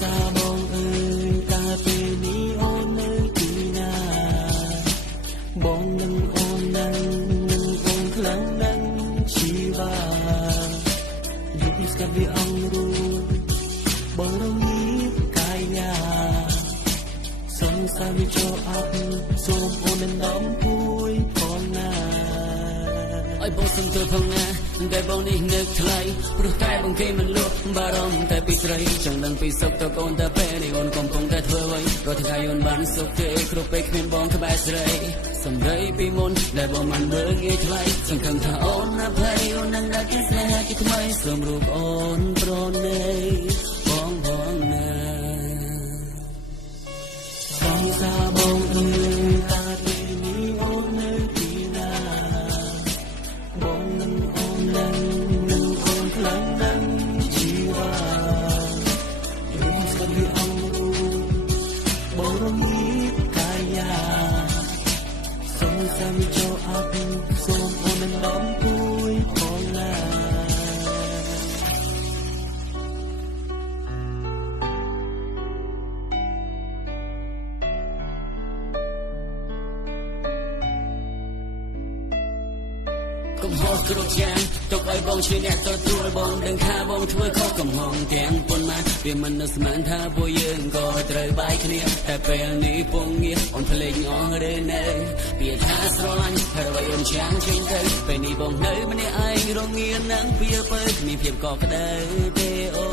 សាបងអើយកាលពេលនេះអូននៅទីណាបងនឹងអូននឹងអូនខ្លាំងនឹងជីវ៉ាយប់ស្កាត់វាអង្រួនបងរងីកាយញាសងសាវិចោអត់សូមអូននឹងដំពួយផងណាអើយបងសុំទៅផងណាតែបងនេះនឹកថ្លៃព្រោះតែបងគេមិនលក់បារម្ភតែពីស្រីចង់ដឹងពីសុខទៅកូនតែពេលនេះអូនកំពុងតែធ្វើអ្វីរាល់ថ្ងៃអូនបានសុខទេគ្រប់ពេលគ្មានបងក្បែរស្រីសម្ដីពីមុនដែលបងមិនមើលងាយថ្លៃសង្ឃឹមថាអូនអភ័យអូននឹងដែលគេស្នេហាគេថ្មីសូមរូបអូនប្រណីបងណាបងសាបងអើយតាពេលនេះអូននៅទីណាបងនឹងអូននឹងអូនខ្លាំងនឹងជីវ៉ាយល់ស្គាល់វាអង្រួនបងរងីកាយយ៉ាសូមសាមិចោអត់សូមអូននឹងដំពួយផងណាកុំហោះគ្រប់យ៉ាងទុកឲ្យបងជាអ្នកទទួលបងដឹងថាបងធ្វើខុសកំហុសទាំងប៉ុន្មានវាមិននៅស្មានថាពួកយើងក៏ត្រូវបាយគ្នាតែពេលនេះពងងារអូនភ្លេចអស់ឬនៅពាក្យថាស្រឡាញ់ហើយអ្វីអូនចាំងចេញទៅពេលនេះបងនៅម្នាក់ឯងរងានឹងពីពើគ្មានភាពកក់ក្ដៅទេអូ